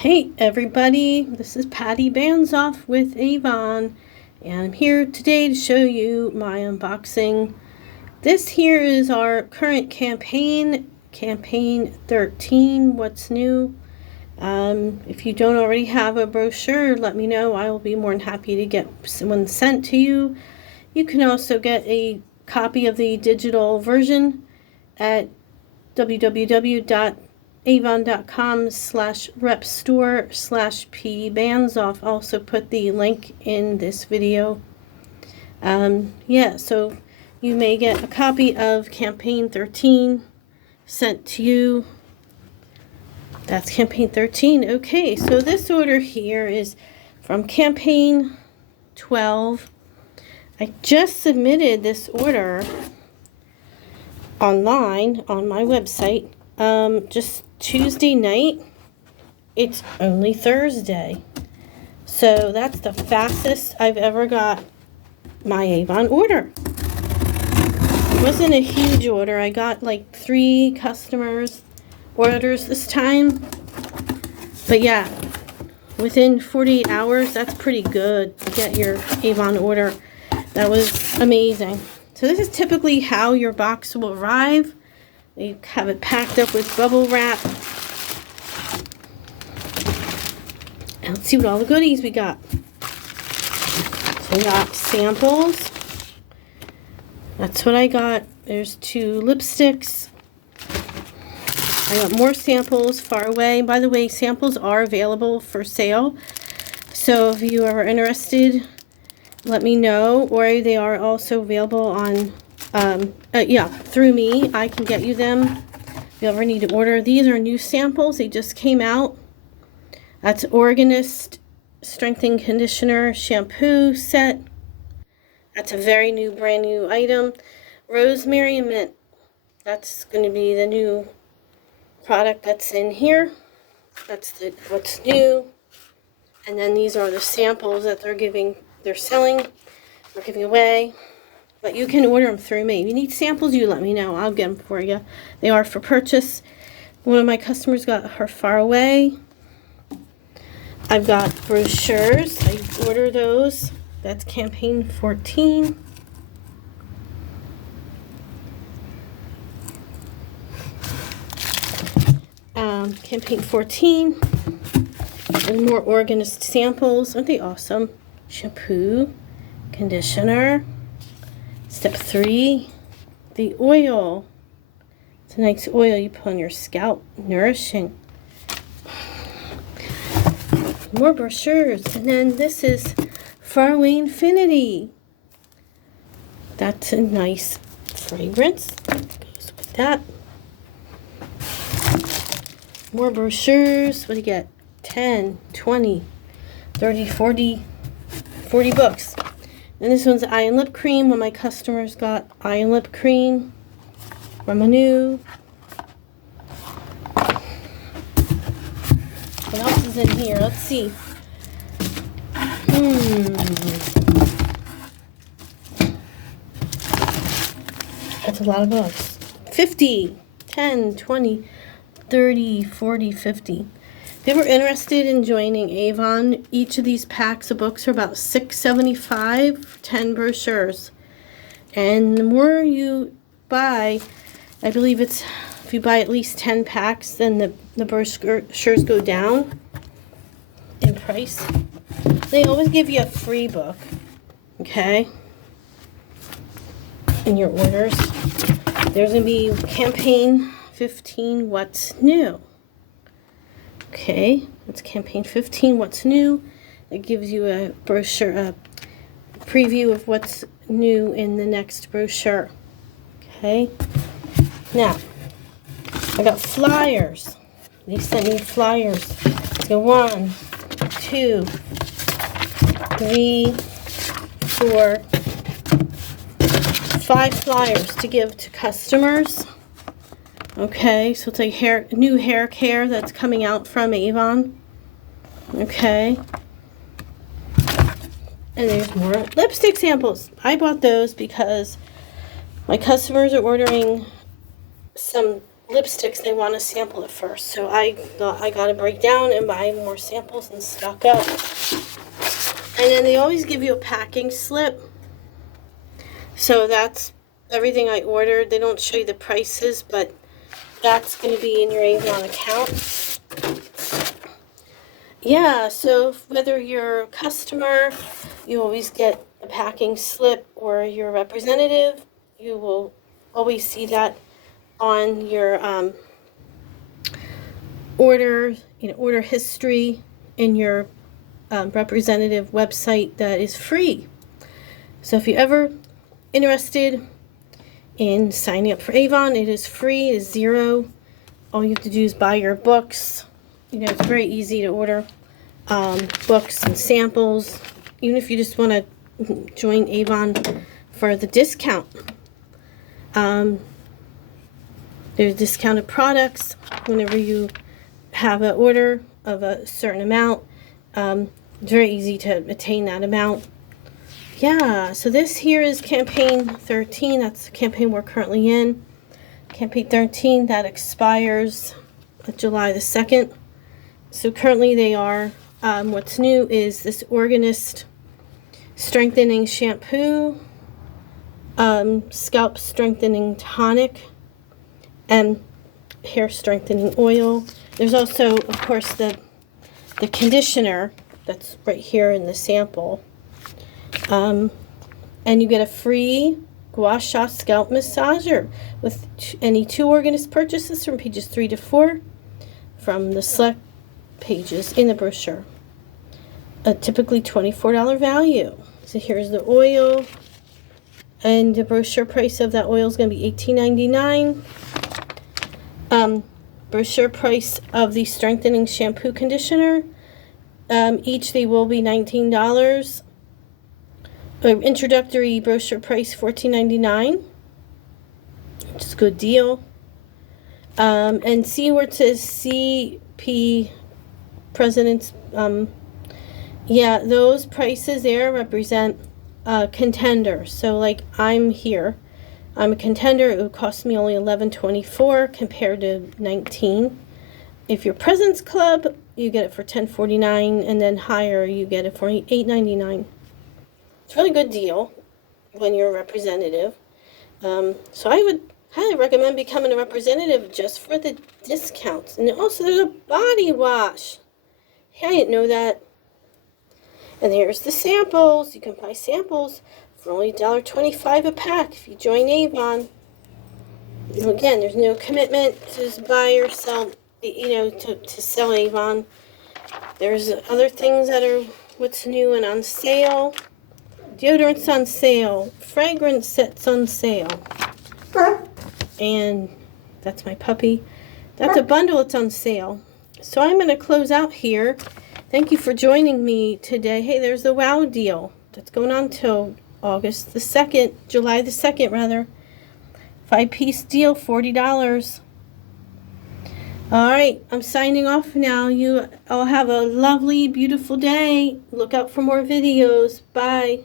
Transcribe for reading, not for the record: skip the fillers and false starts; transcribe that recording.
Hey everybody, this is Patty Banzoff with Avon, and I'm here today to show you my unboxing. This here is our current campaign 13, What's New. If you don't already have a brochure, let me know. I will be more than happy to get one sent to you. You can also get a copy of the digital version at www.avon.com/repstore/pbanzoff. Also put the link in this video. So you may get a copy of campaign 13 sent to you. That's campaign 13. Okay, so this order here is from campaign 12. I just submitted this order online on my website just Tuesday night. It's only Thursday, so that's the fastest I've ever got my Avon order. It wasn't a huge order. I got like 3 customers orders this time, but yeah, within 48 hours, that's pretty good to get your Avon order. That was amazing. So this is typically how your box will arrive. You have it packed up with bubble wrap. And let's see what all the goodies we got. So we got samples. That's what I got. There's 2 lipsticks. I got more samples far away. By the way, samples are available for sale. So if you are interested, let me know. Or they are also available on through me. I can get you them if you ever need to order. These are new samples. They just came out. That's Organist Strengthening Conditioner Shampoo Set. That's a very new, brand new item. Rosemary and Mint. That's going to be the new product that's in here. That's what's new. And then these are the samples that they're giving away. But you can order them through me. If you need samples, you let me know. I'll get them for you. They are for purchase. One of my customers got her far away. I've got brochures. I order those. That's campaign 14. Campaign 14. And more Organist samples. Aren't they awesome? Shampoo, conditioner. Step 3, the oil. It's a nice oil you put on your scalp. Nourishing. More brochures. And then this is Faraway Infinity. That's a nice fragrance. Goes with that. More brochures. What do you get? 10, 20, 30, 40 books. And this one's eye and lip cream. When my customers got eye and lip cream from Anu. What else is in here? Let's see. That's a lot of books. 50, 10, 20, 30, 40, 50. If you were interested in joining Avon, each of these packs of books are about $6.75 for 10 brochures. And the more you buy, I believe it's, if you buy at least 10 packs, then the brochures go down in price. They always give you a free book, okay, in your orders. There's going to be campaign 15, What's New. Okay, that's campaign 15, What's New. It gives you a brochure, a preview of what's new in the next brochure. Okay, now I got flyers. They sent me flyers. So 1, 2, 3, 4, 5 flyers to give to customers. Okay, so it's like new hair care that's coming out from Avon. Okay. And there's more lipstick samples. I bought those because my customers are ordering some lipsticks, they want to sample it first. So I thought I got to break down and buy more samples and stock up. And then they always give you a packing slip. So that's everything I ordered. They don't show you the prices, but that's going to be in your Avon account. Yeah, so whether you're a customer, you always get a packing slip, or you're a representative, you will always see that on your order history in your representative website that is free. So if you're ever interested in signing up for Avon, it is free, it is $0. All you have to do is buy your books. You know, it's very easy to order books and samples, even if you just want to join Avon for the discount. There's discounted products whenever you have an order of a certain amount. It's very easy to attain that amount. Yeah, so this here is campaign 13. That's the campaign we're currently in. Campaign 13, that expires July the 2nd. So currently they are, what's new is this Organist Strengthening Shampoo, Scalp Strengthening Tonic, and Hair Strengthening Oil. There's also, of course, the conditioner that's right here in the sample. And you get a free gua sha scalp massager with any 2 Organist purchases from pages 3 to 4 from the select pages in the brochure. A typically $24 value. So here's the oil, and the brochure price of that oil is going to be $18.99. Brochure price of the strengthening shampoo conditioner, each they will be $19. Introductory brochure price $14.99, which is a good deal. And see where it says CP President's, yeah, those prices there represent contenders. So like I'm here, I'm a contender. It would cost me only $11.24 compared to $19. If you're President's Club, you get it for $10.49, and then higher you get it for $8.99. It's a really good deal when you're a representative. So I would highly recommend becoming a representative just for the discounts. And also there's a body wash. Hey, I didn't know that. And there's the samples. You can buy samples for only $1.25 a pack if you join Avon. Again, there's no commitment to just buy or sell, to sell Avon. There's other things that are what's new and on sale. Deodorant's on sale. Fragrance sets on sale. And that's my puppy. That's a bundle. It's on sale. So I'm going to close out here. Thank you for joining me today. Hey, there's the WOW deal that's going on till August the 2nd, July the 2nd rather. 5-piece deal, $40. All right, I'm signing off now. You all have a lovely, beautiful day. Look out for more videos. Bye.